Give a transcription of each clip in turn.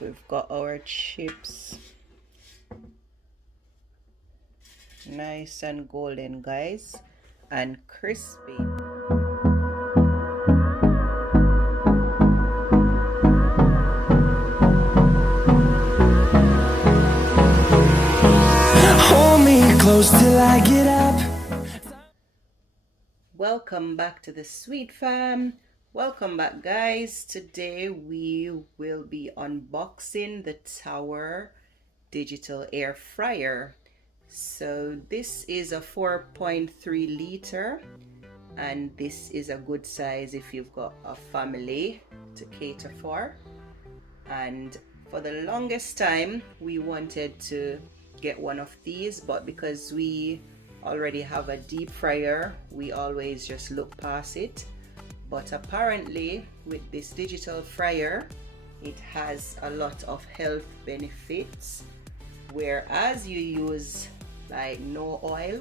We've got our chips nice and golden, guys, and crispy. Hold me close till I get up. Welcome back to the Sweet Fam. Welcome back, guys. Today we will be unboxing the Tower digital air fryer. So this is a 4.3 liter, and this is a good size if you've got a family to cater for. And for the longest time we wanted to get one of these, but because we already have a deep fryer, we always just look past it. But apparently with this digital fryer, it has a lot of health benefits, whereas you use like no oil.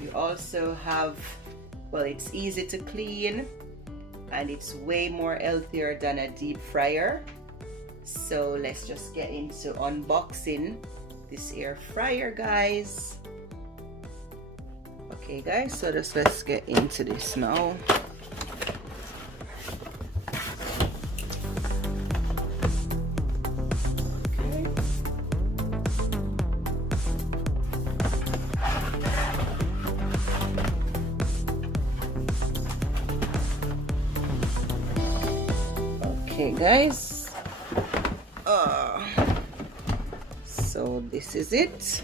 You also have, well, it's easy to clean and it's way more healthier than a deep fryer. So let's just get into unboxing this air fryer, guys. Okay guys, so let's get into this now. Okay guys, so this is it.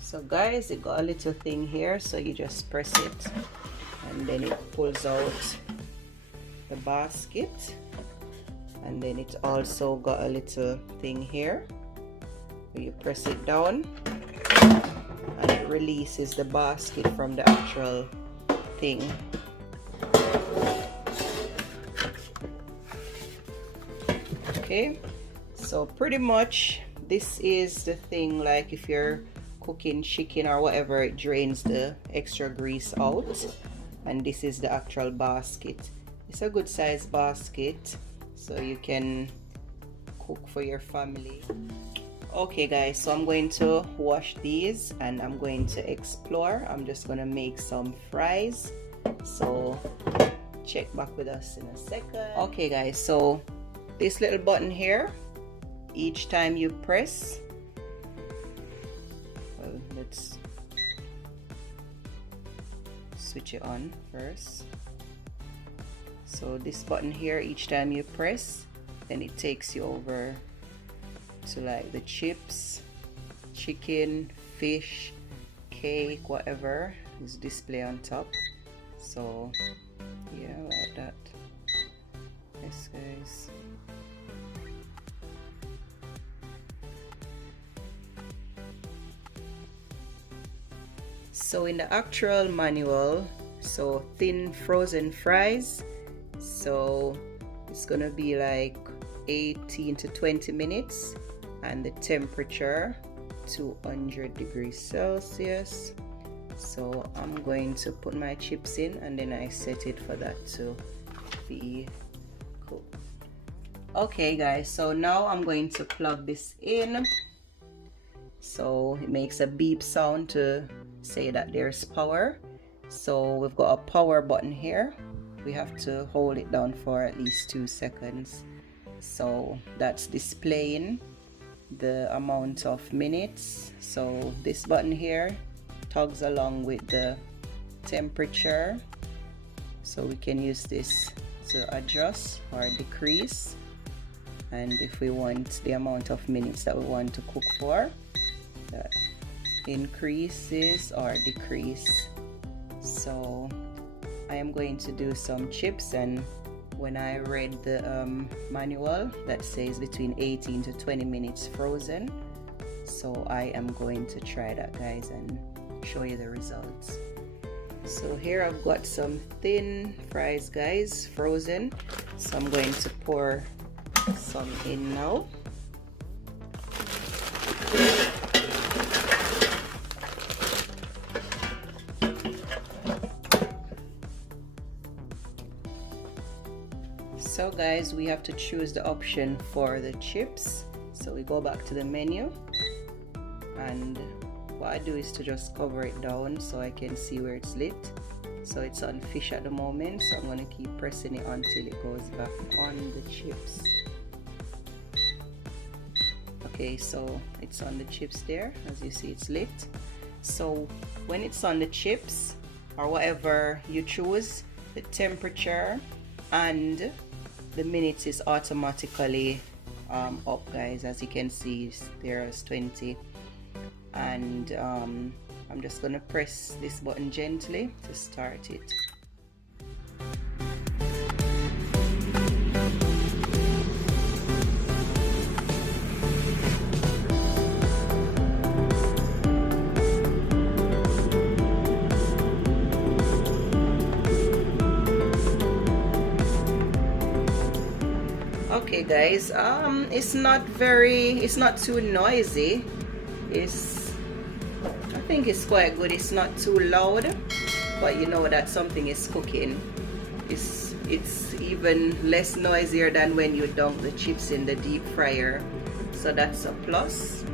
So guys, it got a little thing here, so you just press it and then it pulls out the basket, and then it also got a little thing here where you press it down and it releases the basket from the actual thing. Okay, so pretty much this is the thing, like if you're cooking chicken or whatever, it drains the extra grease out, and this is the actual basket. It's a good size basket, so you can cook for your family. Okay guys, so I'm going to wash these and I'm going to explore. I'm just gonna make some fries, so check back with us in a second. Okay guys, so this little button here, each time you press, well, let's switch it on first. So this button here, each time you press, then it takes you over to like the chips, chicken, fish, cake, whatever is display on top. So yeah, like that. Yes guys. So in the actual manual, so thin frozen fries, so it's gonna be like 18 to 20 minutes, and the temperature 200 degrees Celsius. So I'm going to put my chips in and then I set it for that to be cooked. Okay guys, so now I'm going to plug this in. So it makes a beep sound to say that there's power. So we've got a power button here. We have to hold it down for at least 2 seconds. So that's displaying the amount of minutes. So this button here tugs along with the temperature, so we can use this to adjust or decrease, and if we want the amount of minutes that we want to cook for, that increases or decrease. So I am going to do some chips, and when I read the manual, that says between 18 to 20 minutes frozen. So I am going to try that, guys, and show you the results. So here I've got some thin fries, guys, frozen. So I'm going to pour some in now. So guys, we have to choose the option for the chips. So we go back to the menu, and what I do is to just cover it down so I can see where it's lit. So it's on fish at the moment, so I'm going to keep pressing it until it goes back on the chips. Okay, so it's on the chips there. As you see, it's lit. So when it's on the chips, or whatever you choose, the temperature and the minutes is automatically up, guys. As you can see, there's 20, and I'm just gonna press this button gently to start it. Okay guys, it's not too noisy. I think it's quite good. It's not too loud, but you know that something is cooking. It's even less noisier than when you dunk the chips in the deep fryer, so that's a plus.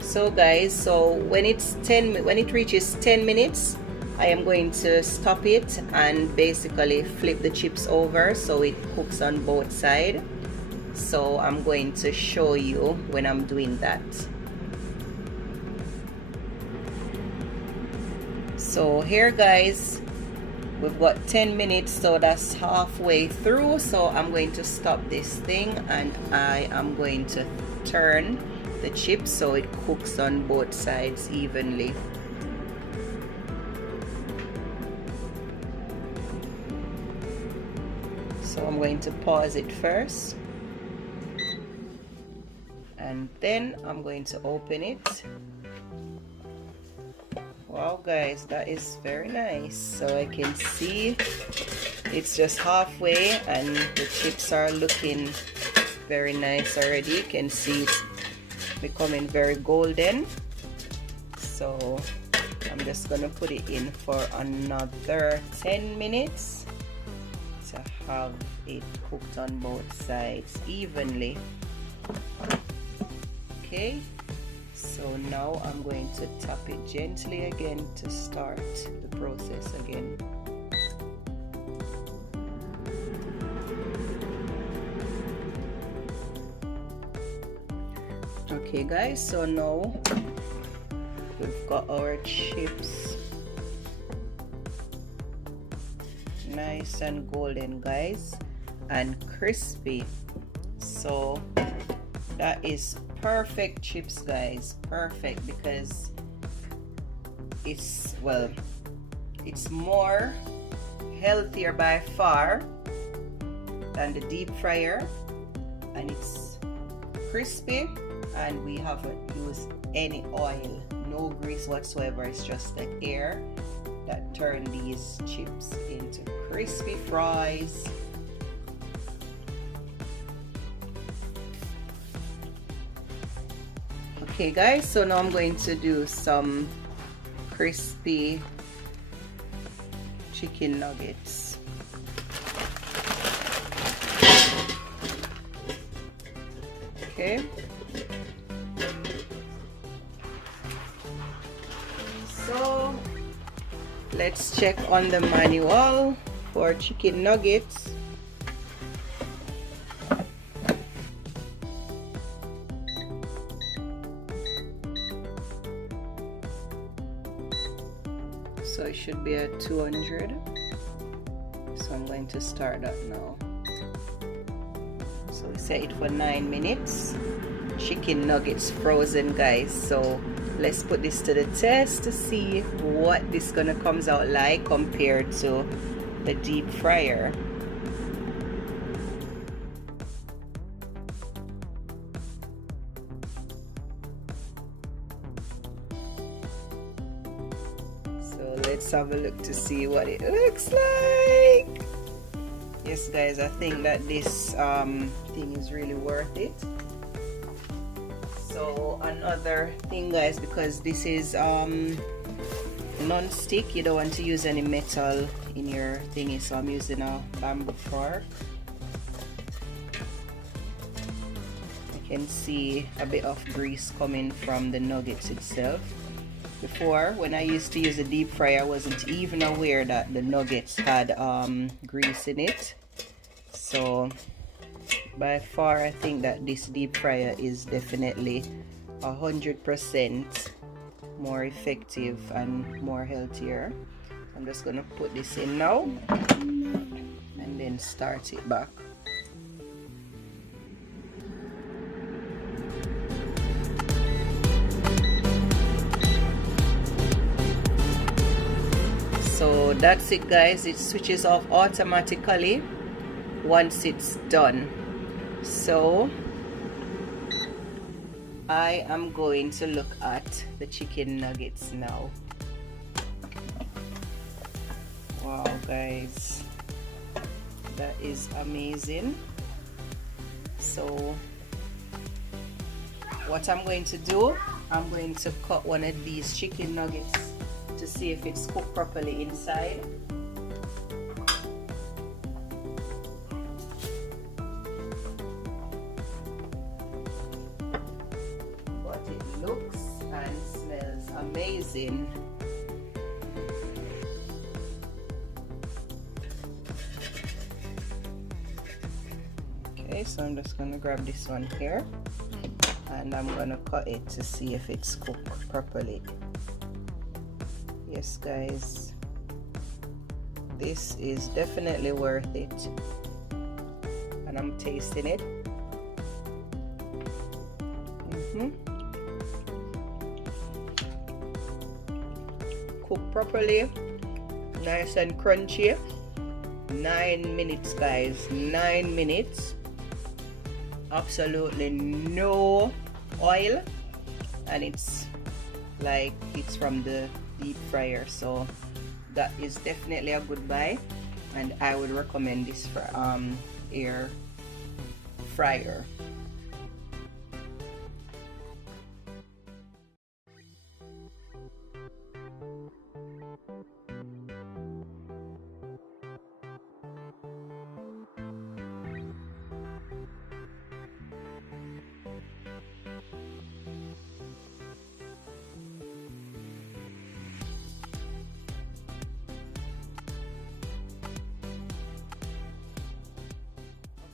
So guys, so when it reaches 10 minutes, I am going to stop it and basically flip the chips over so it cooks on both sides. So I'm going to show you when I'm doing that. So here guys, we've got 10 minutes, so that's halfway through. So I'm going to stop this thing and I am going to turn the chips so it cooks on both sides evenly. So I'm going to pause it first, and then I'm going to open it. Wow guys, that is very nice. So I can see it's just halfway and the chips are looking very nice already. You can see it's becoming very golden. So I'm just gonna put it in for another 10 minutes to have it cooked on both sides evenly. Okay, so now I'm going to tap it gently again to start the process again. Okay guys, so now we've got our chips nice and golden guys, and crispy. So that is perfect chips guys, perfect, because it's more healthier by far than the deep fryer, and it's crispy, and we haven't used any oil, no grease whatsoever. It's just the air that turn these chips into crispy fries. Okay guys, so now I'm going to do some crispy chicken nuggets. Okay, so let's check on the manual for chicken nuggets. So it should be at 200. So I'm going to start that now. So we set it for 9 minutes. Chicken nuggets frozen guys. So let's put this to the test to see what this gonna comes out like compared to the deep fryer. So let's have a look to see what it looks like. Yes guys, I think that this thing is really worth it. So another thing guys, because this is non-stick. You don't want to use any metal in your thingy, so I'm using a bamboo fork. You can see a bit of grease coming from the nuggets itself. Before, when I used to use a deep fryer, I wasn't even aware that the nuggets had grease in it. So by far, I think that this deep fryer is definitely 100% more effective and more healthier. I'm just gonna put this in now and then start it back. So that's it, guys. It switches off automatically once it's done. So I am going to look at the chicken nuggets now. Wow, guys, that is amazing. So what I'm going to do, I'm going to cut one of these chicken nuggets to see if it's cooked properly inside. But it looks and smells amazing. Okay, so I'm just gonna grab this one here and I'm gonna cut it to see if it's cooked properly. Yes, guys, this is definitely worth it, and I'm tasting it. Cooked properly, nice and crunchy. 9 minutes, guys, 9 minutes. Absolutely no oil, and it's like it's from the deep fryer, so that is definitely a good buy, and I would recommend this for air fryer.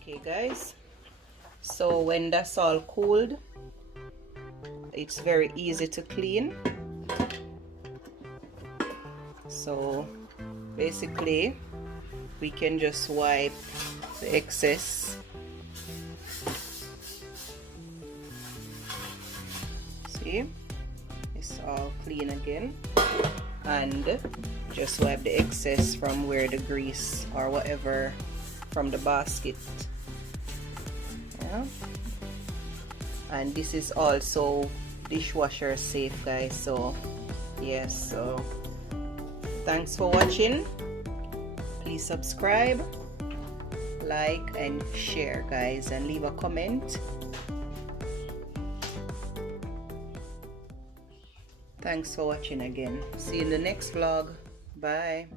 Okay, guys, so when that's all cooled, it's very easy to clean. So basically we can just wipe the excess. See, it's all clean again, and just wipe the excess from where the grease or whatever from the basket. Yeah. And this is also dishwasher safe, guys. So yes, so thanks for watching. Please subscribe, like and share, guys, and leave a comment. Thanks for watching again. See you in the next vlog. Bye.